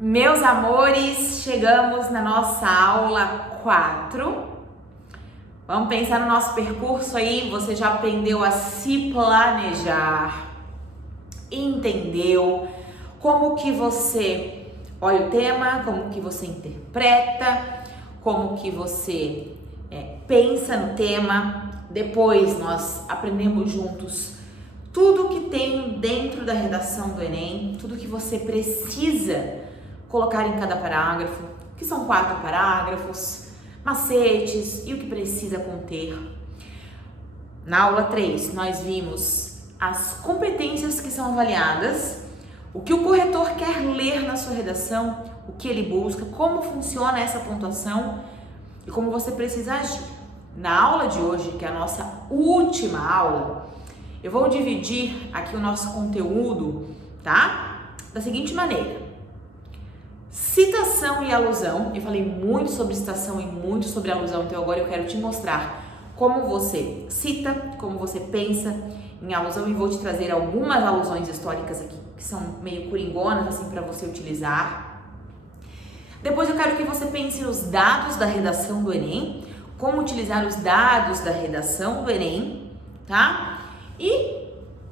Meus amores, chegamos na nossa aula 4. Vamos pensar no nosso percurso aí. Você já aprendeu a se planejar, entendeu como que você olha o tema, como que você interpreta, como que você pensa no tema. Depois nós aprendemos juntos tudo que tem dentro da redação do Enem, tudo que você precisa colocar em cada parágrafo, que são 4 parágrafos, macetes e o que precisa conter. Na aula 3, nós vimos as competências que são avaliadas, o que o corretor quer ler na sua redação, o que ele busca, como funciona essa pontuação e como você precisa agir. Na aula de hoje, que é a nossa última aula, eu vou dividir aqui o nosso conteúdo, tá? Da seguinte maneira. Citação e alusão. Eu falei muito sobre citação e muito sobre alusão, então agora eu quero te mostrar como você cita, como você pensa em alusão, e vou te trazer algumas alusões históricas aqui que são meio coringonas assim para você utilizar. Depois eu quero que você pense nos dados da redação do Enem, como utilizar os dados da redação do Enem, tá? E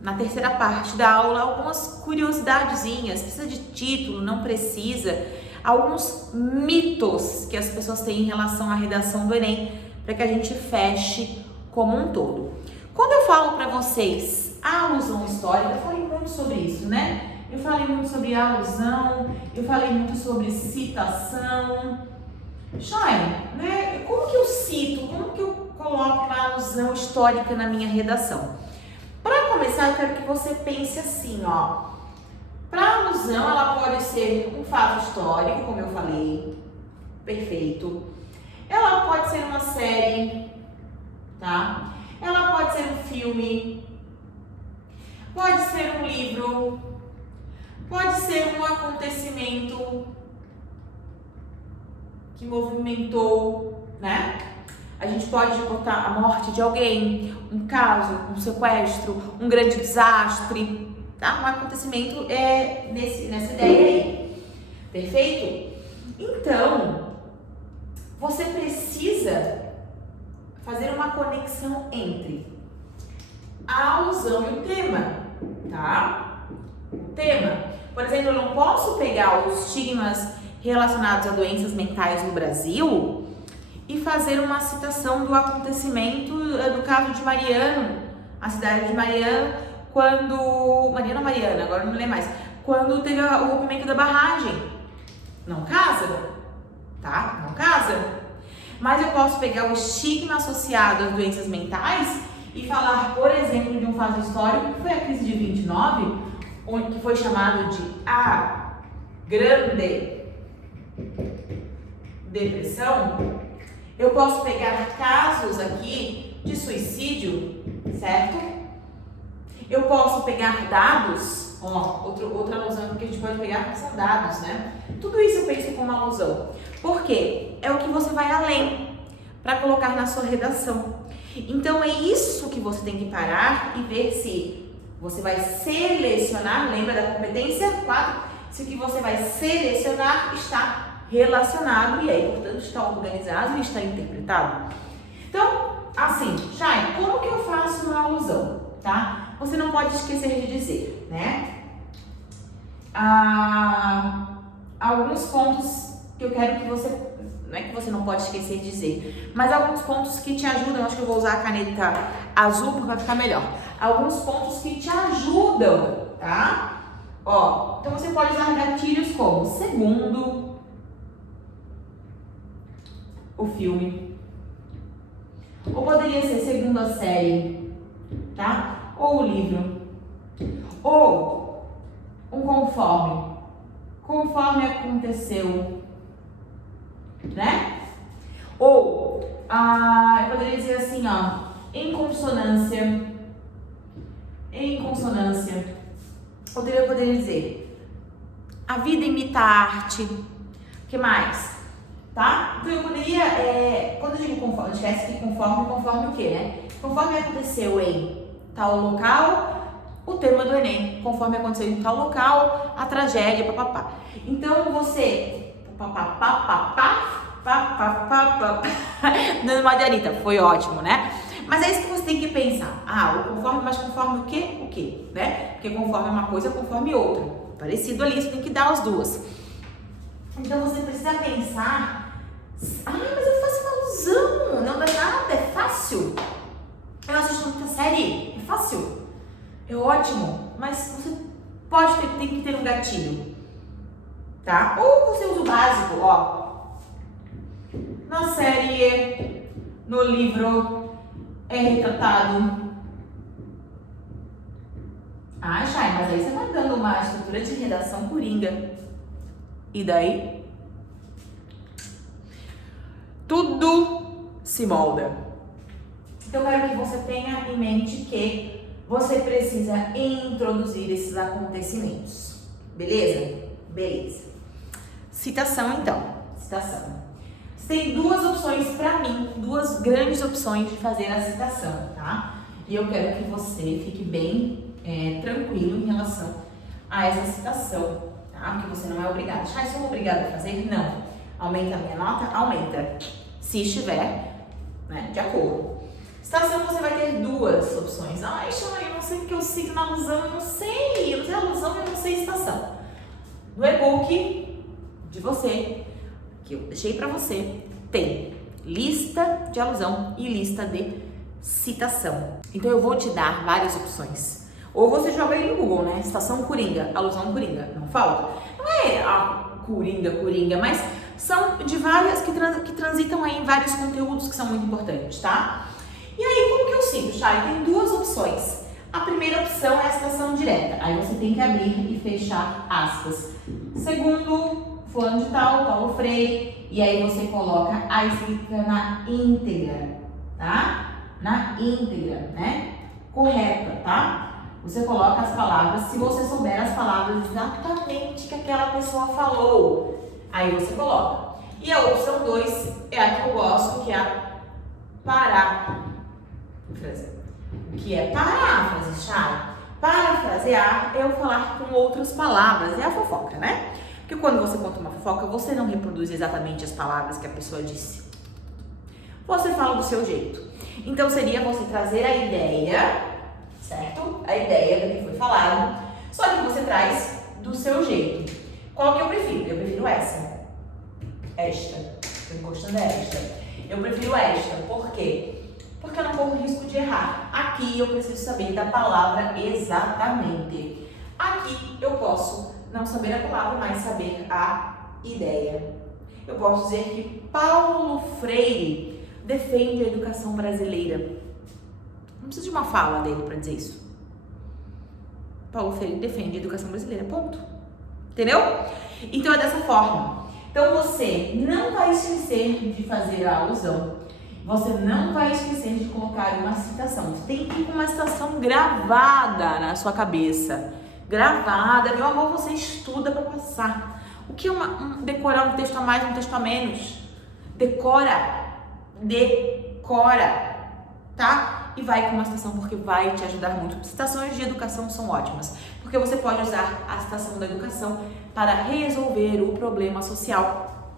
na terceira parte da aula, algumas curiosidadezinhas, precisa de título, não precisa, alguns mitos que as pessoas têm em relação à redação do Enem, para que a gente feche como um todo. Quando eu falo para vocês a alusão histórica, eu falei muito sobre isso, né? Eu falei muito sobre alusão, eu falei muito sobre citação. Shine, né? Como que eu cito, como que eu coloco uma alusão histórica na minha redação? Para começar, eu quero que você pense assim, ó. Para alusão, ela pode ser um fato histórico, como eu falei, perfeito. Ela pode ser uma série, tá? Ela pode ser um filme, pode ser um livro, pode ser um acontecimento que movimentou, né? A gente pode botar a morte de alguém, um caso, um sequestro, um grande desastre, tá? Um acontecimento nessa ideia aí, perfeito? Então, você precisa fazer uma conexão entre a alusão e o tema, tá? O tema, por exemplo, eu não posso pegar os estigmas relacionados a doenças mentais no Brasil e fazer uma citação do acontecimento do caso de Mariano, a cidade de Mariano, agora não me lembro mais, quando teve o rompimento da barragem. Não casa, tá? Não casa. Mas eu posso pegar o estigma associado às doenças mentais e falar, por exemplo, de um fato histórico que foi a crise de 29, que foi chamado de a Grande Depressão. Eu posso pegar casos aqui de suicídio, certo? Eu posso pegar dados, outra alusão que a gente pode pegar são dados, né? Tudo isso eu penso como alusão. Por quê? É o que você vai além para colocar na sua redação. Então é isso que você tem que parar e ver se você vai selecionar, lembra da competência 4? Se o que você vai selecionar está relacionado e aí, portanto, está organizado e está interpretado. Então, assim, Chay, como que eu faço uma alusão, tá? Você não pode esquecer de dizer, né? Alguns pontos que eu quero que você, não é que você não pode esquecer de dizer, mas alguns pontos que te ajudam, acho que eu vou usar a caneta azul porque vai ficar melhor. Alguns pontos que te ajudam, tá? Ó, então você pode usar gatilhos como segundo o filme, ou poderia ser segundo a série, tá? Ou o livro, ou um conforme aconteceu, né? Ou eu poderia dizer assim, ó, em consonância. Eu poderia dizer a vida imita a arte. O que mais? Tá? Então eu poderia, quando eu digo conforme, esquece que conforme o quê, né? Conforme aconteceu em tal local, o tema do Enem, conforme aconteceu em tal local, a tragédia, papapá. Então você, dando uma de Anitta, foi ótimo, né? Mas é isso que você tem que pensar. O conforme, mas conforme o quê? O quê? Né? Porque conforme uma coisa, conforme outra. Parecido ali, você tem que dar as duas. Então você precisa pensar, mas eu faço uma alusão, não dá nada, é fácil. Eu assisto muita série, é fácil, é ótimo, mas você tem que ter um gatilho, tá? Ou você usa o básico, na série, no livro, é retratado. Chay, mas aí você tá dando uma estrutura de redação coringa. E daí? Tudo se molda. Então, eu quero que você tenha em mente que você precisa introduzir esses acontecimentos. Beleza? Beleza. Citação, então. Citação. Você tem duas opções para mim, duas grandes opções de fazer a citação, tá? E eu quero que você fique bem tranquilo em relação a essa citação, tá? Porque você não é obrigado. Sou obrigada a fazer? Não. Aumenta a minha nota? Aumenta. Se estiver, de acordo. Citação, você vai ter duas opções. Eu não sei porque eu cito na alusão, eu não sei alusão, eu não sei citação. No e-book de você, que eu deixei pra você, tem lista de alusão e lista de citação. Então eu vou te dar várias opções. Ou você joga aí no Google, né? Citação coringa, alusão coringa, não falta. Não é coringa, mas são de várias que transitam aí em vários conteúdos que são muito importantes, tá? E aí, como que eu cito, Chay? Tem duas opções. A primeira opção é a citação direta. Aí você tem que abrir e fechar aspas. Segundo, fulano de tal, Paulo Freire. E aí você coloca a escrita na íntegra, tá? Na íntegra, né? Correta, tá? Você coloca as palavras, se você souber as palavras exatamente que aquela pessoa falou. Aí você coloca. E a opção 2 é a que eu gosto, que é a paráfrase. O que é paráfrase, Chay? Parafrasear é eu falar com outras palavras. É a fofoca, né? Porque quando você conta uma fofoca, você não reproduz exatamente as palavras que a pessoa disse. Você fala do seu jeito. Então seria você trazer a ideia, certo? A ideia do que foi falado, só que você traz do seu jeito. Qual que eu prefiro? Eu prefiro essa. Esta. Estou encostando esta. Eu prefiro esta. Por quê? Porque eu não corro risco de errar. Aqui eu preciso saber da palavra exatamente. Aqui eu posso não saber a palavra, mas saber a ideia. Eu posso dizer que Paulo Freire defende a educação brasileira. Não precisa de uma fala dele para dizer isso. Paulo Freire defende a educação brasileira, ponto. Entendeu? Então é dessa forma. Então você não vai esquecer de fazer a alusão. Você não vai esquecer de colocar uma citação. Você tem que ir com uma citação gravada na sua cabeça. Gravada. Meu amor, você estuda para passar. O que é decorar um texto a mais, um texto a menos? Decora. Tá? E vai com uma citação porque vai te ajudar muito. Citações de educação são ótimas. Porque você pode usar a citação da educação para resolver o problema social.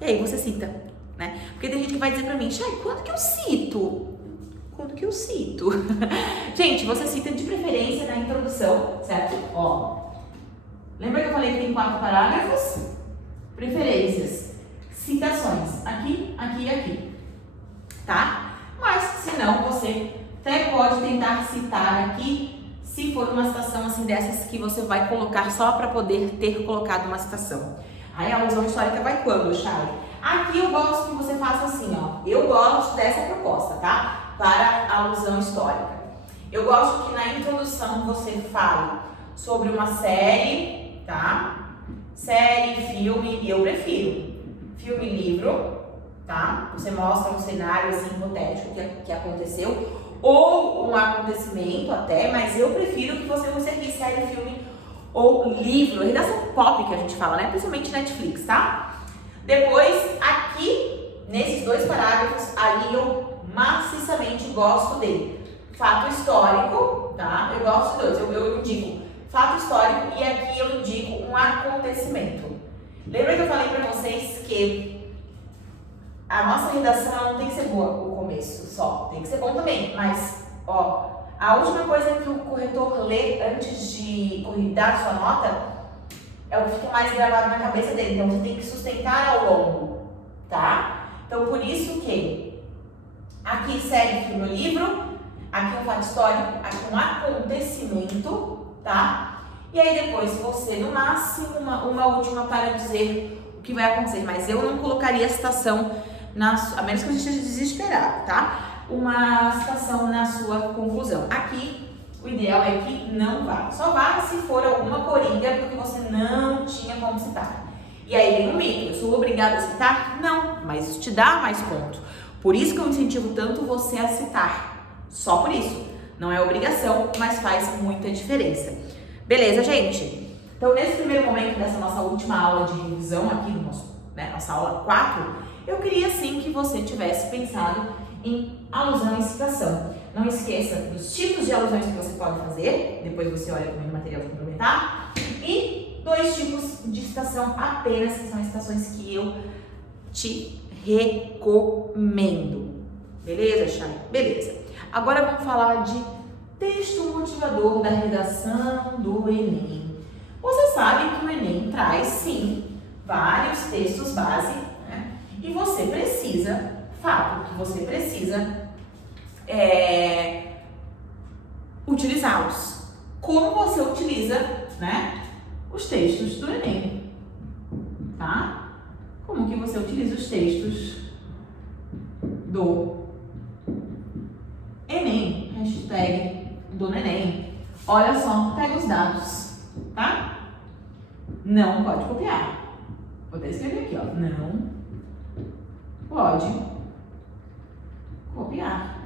E aí você cita. Né? Porque tem gente que vai dizer pra mim, Chay, quando que eu cito? Quando que eu cito? Gente, você cita de preferência na introdução, certo? Lembra que eu falei que tem 4 parágrafos? Preferências, citações, aqui, aqui e aqui, tá? Mas, se não, você até pode tentar citar aqui, se for uma citação assim dessas que você vai colocar só para poder ter colocado uma citação. Aí a alusão histórica vai quando, Chay? Aqui eu gosto que você faça assim, eu gosto dessa proposta, tá? Para a alusão histórica. Eu gosto que na introdução você fale sobre uma série, tá? Série, filme, eu prefiro. Filme, livro, tá? Você mostra um cenário assim hipotético que aconteceu, ou um acontecimento até, mas eu prefiro que você use aqui série, filme ou livro. Redação pop que a gente fala, né? Principalmente Netflix, tá? Depois, aqui, nesses 2 parágrafos, ali eu maciçamente gosto de fato histórico, tá? Eu gosto de dois, eu indico fato histórico e aqui eu indico um acontecimento. Lembra que eu falei pra vocês que a nossa redação ela não tem que ser boa o começo só, tem que ser bom também, mas, ó, a última coisa que o corretor lê antes de dar sua nota é o que fica mais gravado na cabeça dele, então você tem que sustentar ao longo, tá? Então, por isso que aqui segue o meu livro, aqui um fato histórico, aqui um acontecimento, tá? E aí depois você, no máximo, uma última para dizer o que vai acontecer, mas eu não colocaria a citação, a menos que a gente esteja desesperado, tá? Uma citação na sua conclusão. Aqui, o ideal é que não vá. Só vá se for alguma coringa, porque você não tinha como citar. E aí vem o mito, eu sou obrigada a citar? Não, mas isso te dá mais ponto. Por isso que eu incentivo tanto você a citar. Só por isso. Não é obrigação, mas faz muita diferença. Beleza, gente? Então, nesse primeiro momento dessa nossa última aula de revisão aqui do nossa aula 4, eu queria sim que você tivesse pensado em alusão e citação. Não esqueça dos tipos de alusões que você pode fazer, depois você olha como é o material complementar, e 2 tipos de citação apenas, que são as citações que eu te recomendo. Beleza, Chay? Beleza. Agora vamos falar de texto motivador da redação do Enem. Você sabe que o Enem traz, sim, vários textos base, né? E você precisa, utilizá-los. Como você utiliza, né, os textos do Enem, tá? Como que você utiliza os textos do Enem? Hashtag do Enem. Olha só, pega os dados, tá? Não pode copiar. Vou até escrever aqui, ó. Não pode copiar.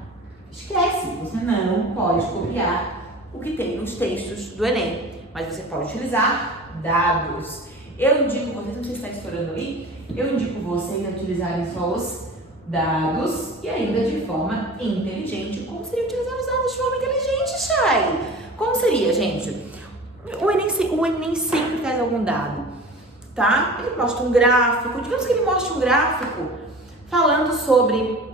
Esquece, você não pode copiar o que tem nos textos do Enem, mas você pode utilizar dados. Eu indico vocês, não sei se está estourando ali, eu indico vocês a utilizarem só os dados e ainda de forma inteligente. Como seria utilizar os dados de forma inteligente, Chay? Como seria, gente? O Enem sempre traz algum dado, tá? Ele mostra um gráfico, digamos que ele mostre um gráfico falando sobre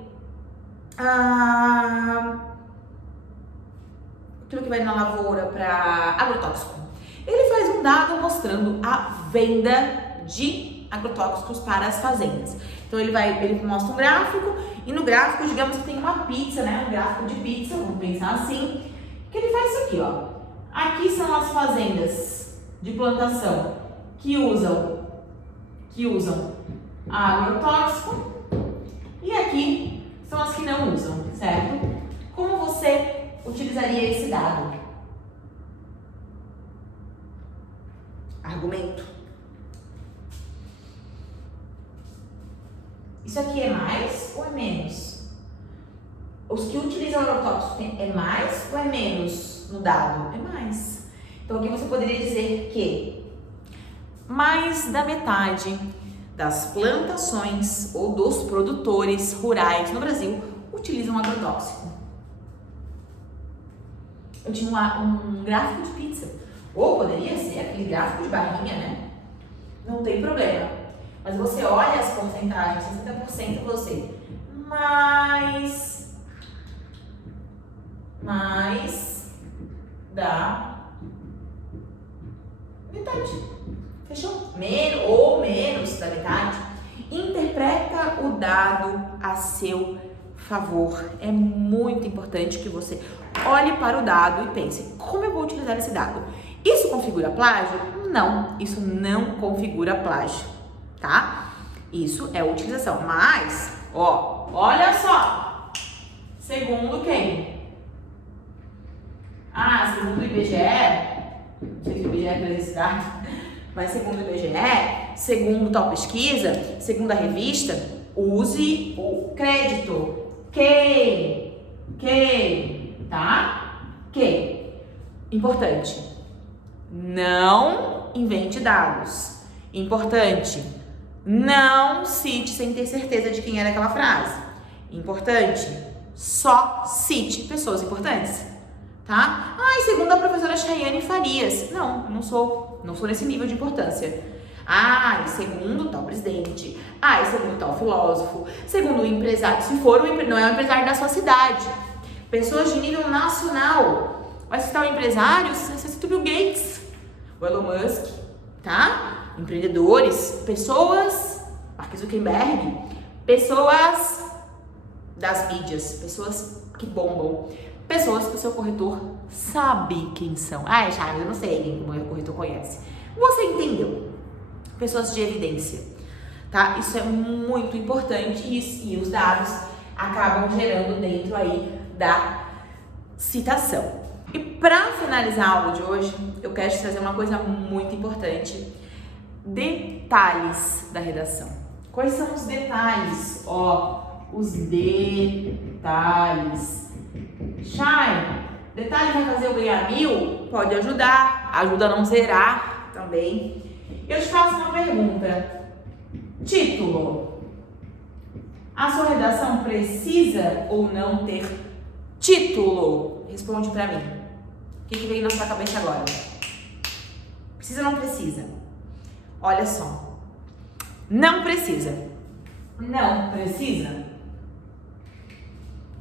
aquilo que vai na lavoura para agrotóxico. Ele faz um dado mostrando a venda de agrotóxicos para as fazendas. Então ele mostra um gráfico e no gráfico, digamos que tem uma pizza, né? Um gráfico de pizza, vamos pensar assim, que ele faz isso aqui, ó. Aqui são as fazendas de plantação que usam agrotóxico e aqui são as que não usam, certo? Como você utilizaria esse dado? Argumento. Isso aqui é mais ou é menos? Os que utilizam agrotóxico é mais ou é menos no dado? É mais. Então aqui você poderia dizer que mais da metade das plantações ou dos produtores rurais no Brasil utilizam agrotóxico. Eu tinha um gráfico de pizza, ou poderia ser aquele gráfico de barrinha, né? Não tem problema. Mas você olha as porcentagens, 60% você mais da metade. Fechou? Menos da metade. Interpreta o dado a seu favor. É muito importante que você olhe para o dado e pense, como eu vou utilizar esse dado? Isso configura plágio? Não, isso não configura plágio, tá? Isso é utilização. Mas, ó, olha só. Segundo quem? Segundo o IBGE, não sei se o IBGE é para esse dado, mas segundo o IBGE, segundo tal pesquisa, segundo a revista, use o crédito. Quem, tá? Quem? Importante. Não invente dados. Importante. Não cite sem ter certeza de quem era aquela frase. Importante. só cite pessoas importantes, tá? Ai, segundo a professora Chayane Farias. Não, não sou nesse nível de importância. Ai, segundo tal presidente. Ai, segundo tal filósofo. Segundo o empresário, se for não é o empresário da sua cidade. Pessoas de nível nacional. Vai citar o empresário, você cita o Bill Gates, o Elon Musk, tá? Empreendedores, pessoas, Mark Zuckerberg, pessoas das mídias, pessoas que bombam, pessoas que o seu corretor sabe quem são. Ai, Chaves, eu não sei quem o meu corretor conhece. Você entendeu? Pessoas de evidência, tá? Isso é muito importante e os dados acabam gerando dentro aí da citação. E para finalizar a aula de hoje, eu quero te trazer uma coisa muito importante: detalhes da redação. Quais são os detalhes? Os detalhes. Chay, detalhe vai fazer eu ganhar 1000? Pode ajudar, ajuda a não zerar também. Eu te faço uma pergunta. Título. A sua redação precisa ou não ter título? Responde pra mim. O que vem na sua cabeça agora? Precisa ou não precisa? Olha só. Não precisa. Não precisa?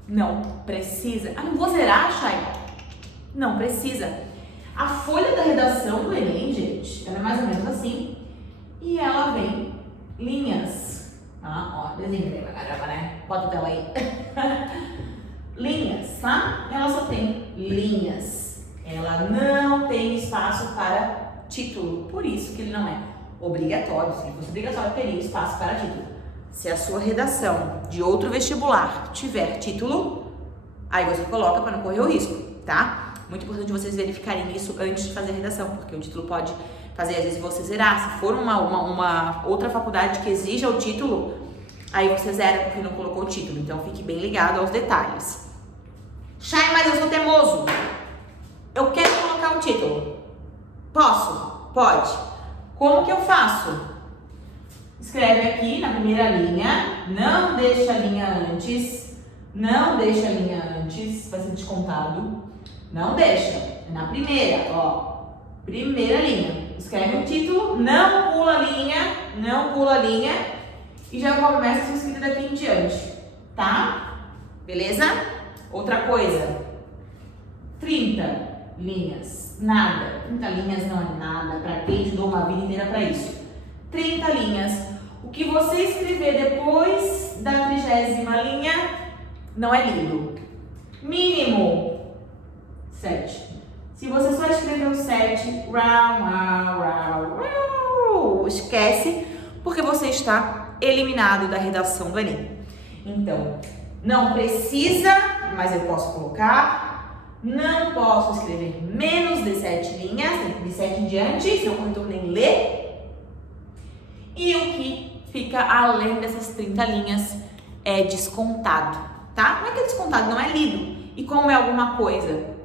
Não precisa. Ah, não vou zerar, Chay? Não precisa. A folha da redação do Enem, gente, ela é mais ou menos assim. E ela vem linhas. Desenho pra caramba, né? Bota a tela aí. Linhas, tá? Ela só tem linhas. Ela não tem espaço para título. Por isso que ele não é obrigatório. Se ele fosse obrigatório, teria espaço para título. Se a sua redação de outro vestibular tiver título, aí você coloca para não correr o risco, tá? Muito importante vocês verificarem isso antes de fazer a redação, porque o título pode fazer, às vezes, você zerar. Se for uma outra faculdade que exija o título, aí você zera porque não colocou o título. Então, fique bem ligado aos detalhes. Chay, mas eu sou teimoso. Eu quero colocar o título. Posso? Pode. Como que eu faço? Escreve aqui na primeira linha. Não deixa a linha antes. Não deixa a linha antes. Vai ser descontado. Não deixa. É na primeira, primeira linha. Escreve o título, não pula a linha, não pula a linha e já começa a sua escrita daqui em diante, tá? Beleza? Outra coisa, 30 linhas, nada. 30 linhas não é nada, pra quem te dou uma vida inteira pra isso. 30 linhas. O que você escrever depois da 30ª linha não é lido. Mínimo 7. Se você só escreveu 7, esquece, porque você está eliminado da redação do Enem. Então, não precisa, mas eu posso colocar. Não posso escrever menos de 7 linhas, de 7 em diante, seu corretor nem lê. E o que fica além dessas 30 linhas é descontado, tá? Não é que é descontado, não é lido. E como é alguma coisa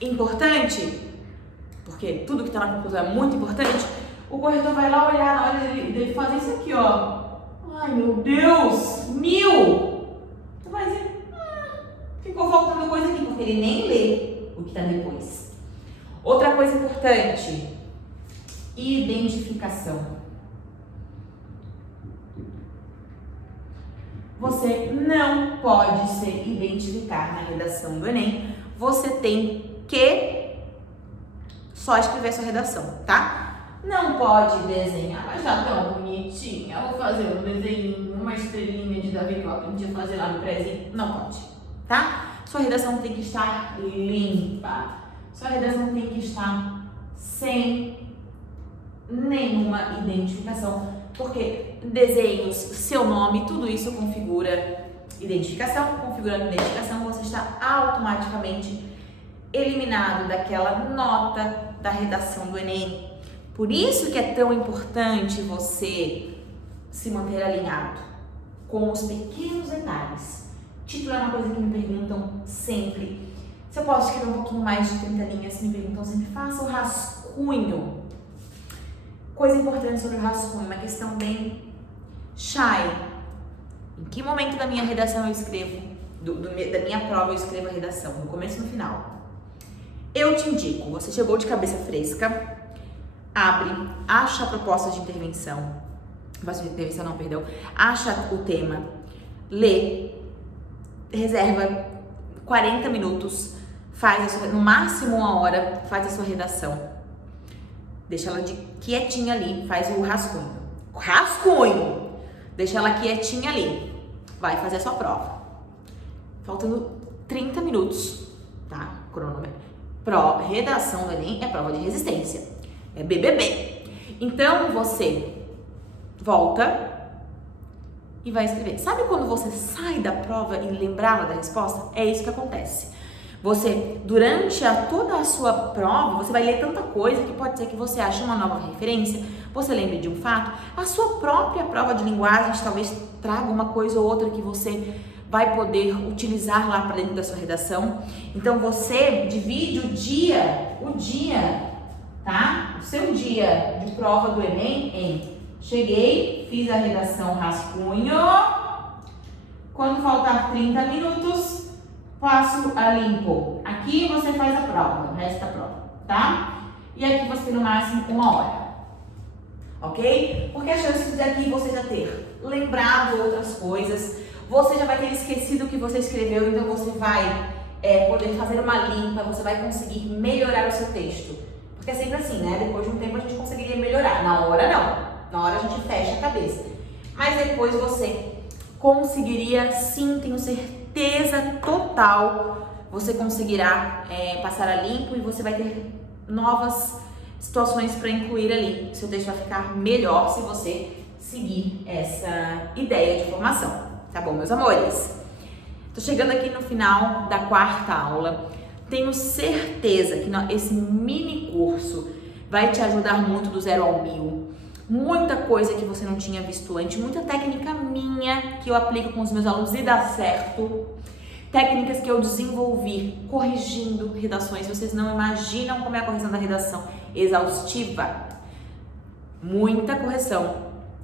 importante, porque tudo que está na conclusão é muito importante, o corretor vai lá olhar na hora dele fazer isso aqui, Ai, meu Deus, 1000! Tu vai dizer, ficou faltando coisa aqui, porque ele nem lê o que está depois. Outra coisa importante, identificação. Você não pode se identificar na redação do Enem. Você tem que só escrever sua redação, tá? Não pode desenhar, mas tá tão bonitinha. Eu vou fazer um desenho, uma estrelinha de Davi que eu aprendi a fazer lá no prézinho. Não pode, tá? Sua redação tem que estar limpa. Sua redação tem que estar sem nenhuma identificação, porque desenhos, seu nome, tudo isso configura identificação. Configurando identificação, você está automaticamente eliminado daquela nota da redação do Enem. Por isso que é tão importante você se manter alinhado com os pequenos detalhes. Título é uma coisa que me perguntam sempre. Se eu posso escrever um pouquinho mais de 30 linhas, me perguntam sempre, faça o rascunho. Coisa importante sobre o rascunho, uma questão bem Chay. Em que momento da minha redação eu escrevo da minha prova eu escrevo a redação, no começo e no final. Eu te indico, você chegou de cabeça fresca, abre, acha a proposta de intervenção, acha o tema, lê, reserva 40 minutos, no máximo 1 hora, faz a sua redação. Deixa ela quietinha ali, faz o rascunho. Deixa ela quietinha ali, vai fazer a sua prova. Faltando 30 minutos, tá? Cronômetro. Redação do Enem é prova de resistência, é BBB. Então você volta e vai escrever. Sabe quando você sai da prova e lembrava da resposta? É isso que acontece. Você, durante toda a sua prova, você vai ler tanta coisa que pode ser que você ache uma nova referência, você lembre de um fato. A sua própria prova de linguagem talvez traga uma coisa ou outra que você vai poder utilizar lá para dentro da sua redação. Então você divide o dia, tá? O seu dia de prova do Enem em cheguei, fiz a redação rascunho, quando faltar 30 minutos, faço a limpo. Aqui você faz a prova, o resto da prova, tá? E aqui você tem no máximo 1 hora, ok? Porque a chance de aqui você já ter lembrado outras coisas, você já vai ter esquecido o que você escreveu, então você vai poder fazer uma limpa, você vai conseguir melhorar o seu texto. Porque é sempre assim, né? Depois de um tempo a gente conseguiria melhorar. Na hora não. Na hora a gente fecha a cabeça. Mas depois você conseguiria, sim, tenho certeza total, você conseguirá passar a limpo e você vai ter novas situações para incluir ali. O seu texto vai ficar melhor se você seguir essa ideia de formação. Tá bom, meus amores? Tô chegando aqui no final da 4ª aula. Tenho certeza que esse mini curso vai te ajudar muito do 0 ao 1000. Muita coisa que você não tinha visto antes, muita técnica minha que eu aplico com os meus alunos e dá certo. Técnicas que eu desenvolvi corrigindo redações. Vocês não imaginam como é a correção da redação exaustiva. Muita correção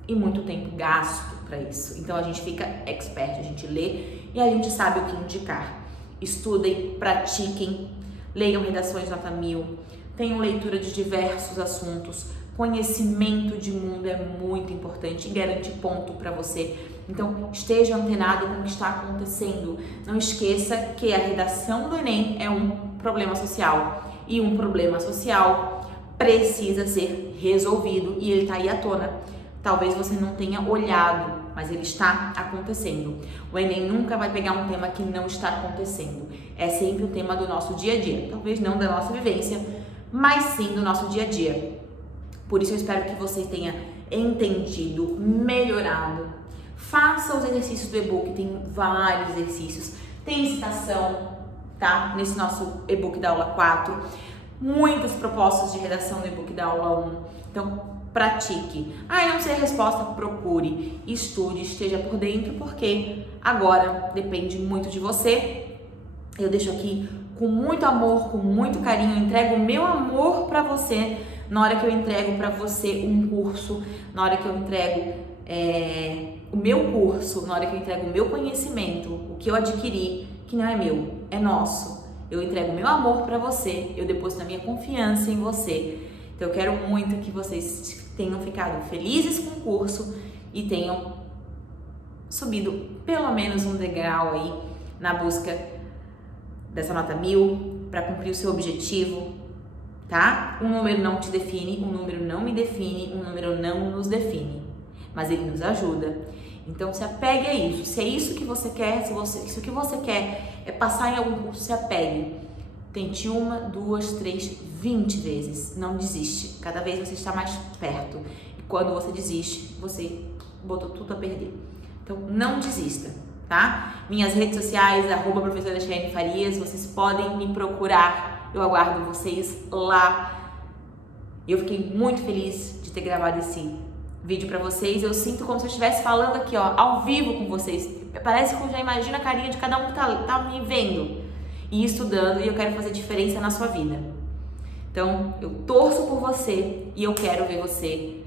e muito tempo gasto para isso. Então a gente fica expert, a gente lê e a gente sabe o que indicar. Estudem, pratiquem, leiam redações nota 1000, tenham leitura de diversos assuntos. Conhecimento de mundo é muito importante e garante ponto para você. Então, esteja antenado com o que está acontecendo. Não esqueça que a redação do Enem é um problema social. E um problema social precisa ser resolvido e ele está aí à tona. Talvez você não tenha olhado, mas ele está acontecendo. O Enem nunca vai pegar um tema que não está acontecendo. É sempre o tema do nosso dia a dia. Talvez não da nossa vivência, mas sim do nosso dia a dia. Por isso eu espero que você tenha entendido, melhorado. Faça os exercícios do e-book, tem vários exercícios. Tem citação, tá? Nesse nosso e-book da aula 4. Muitas propostas de redação no e-book da aula 1. Então, pratique. Não sei a resposta, procure, estude, esteja por dentro, porque agora depende muito de você. Eu deixo aqui com muito amor, com muito carinho, eu entrego o meu amor para você. Na hora que eu entrego para você um curso, na hora que eu entrego o meu curso, na hora que eu entrego o meu conhecimento, o que eu adquiri, que não é meu, é nosso. Eu entrego o meu amor para você, eu deposito a minha confiança em você. Então eu quero muito que vocês tenham ficado felizes com o curso e tenham subido pelo menos um degrau aí na busca dessa nota 1000 para cumprir o seu objetivo. Tá? Um número não te define, um número não me define, um número não nos define, mas ele nos ajuda. Então se apegue a isso. Se é isso que você quer, se o que você quer é passar em algum curso, se apegue. Tente 1, 2, 3, 20 vezes. Não desiste. Cada vez você está mais perto. E quando você desiste, você botou tudo a perder. Então não desista, tá? Minhas redes sociais, @professora Chayane Farias, vocês podem me procurar. Eu aguardo vocês lá. Eu fiquei muito feliz de ter gravado esse vídeo pra vocês. Eu sinto como se eu estivesse falando aqui, ó, ao vivo com vocês. Parece que eu já imagino a carinha de cada um que tá me vendo e estudando, e eu quero fazer diferença na sua vida. Então, eu torço por você e eu quero ver você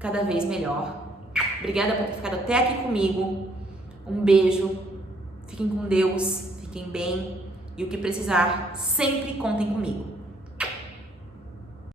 cada vez melhor. Obrigada por ter ficado até aqui comigo. Um beijo. Fiquem com Deus, fiquem bem e o que precisar, sempre contem comigo.